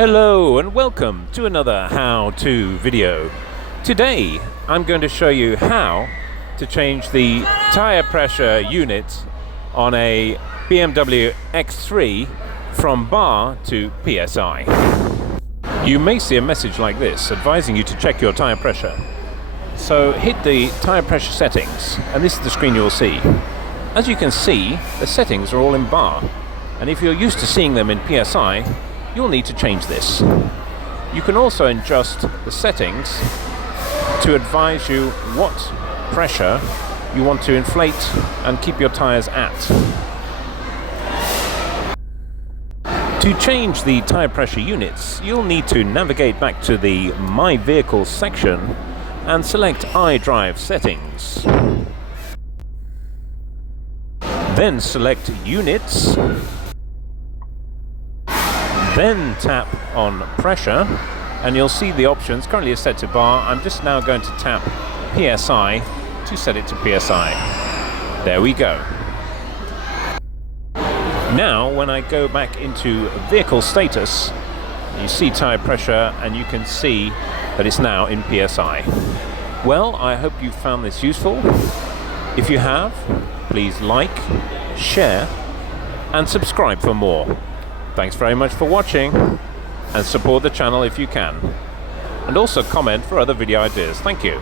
Hello and welcome to another how-to video. Today I'm going to show you how to change the tire pressure unit on a BMW X3 from bar to PSI. You may see a message like this advising you to check your tire pressure. So hit the tire pressure settings and this is the screen you'll see. As you can see, the settings are all in bar, and if you're used to seeing them in PSI, you'll need to change this. You can also adjust the settings to advise you what pressure you want to inflate and keep your tires at. To change the tire pressure units, you'll need to navigate back to the My Vehicle section and select iDrive settings. Then select Units. Then tap on pressure and you'll see the options. Currently it's set to bar. I'm just now going to tap PSI to set it to PSI. There we go. Now when I go back into vehicle status, you see tire pressure and you can see that it's now in PSI. Well, I hope you found this useful. If you have, please like, share and subscribe for more. Thanks very much for watching, and support the channel if you can. And also comment for other video ideas. Thank you.